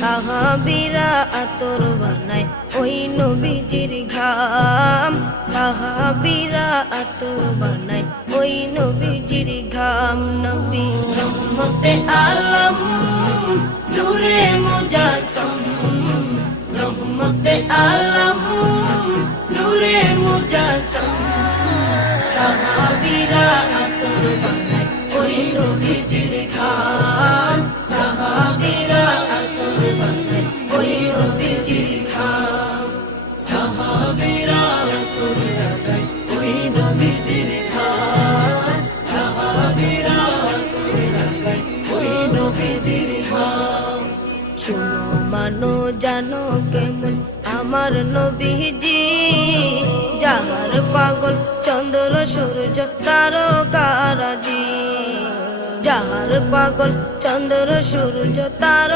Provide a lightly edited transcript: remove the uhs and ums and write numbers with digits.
সাহাবীরা আতর বানায় ওই নবীজির ঘাম, সাহাবীরা আতর বানায় ওই নবীজির ঘাম। নবী রহমতে আলম নূরে মুজাসসাম, রহমতে আলম নূরে মুজাসসাম, সাহাবীরা আতর বানায় ওই নবীজির ঘাম, সাহাবীরা আতর বানায় ওই নবীজির ঘাম, সাহাবীরা আতর লাগায় ওই নবীজির ঘাম, সাহাবীরা আতর লাগায় ওই নবীজির ঘাম। শুনো মানো জানো কেমন আমার নবীজি, যাহার পাগল চন্দ্র সূর্য তারকারাজি, যাহার পাগল চন্দ্র সূর্য তার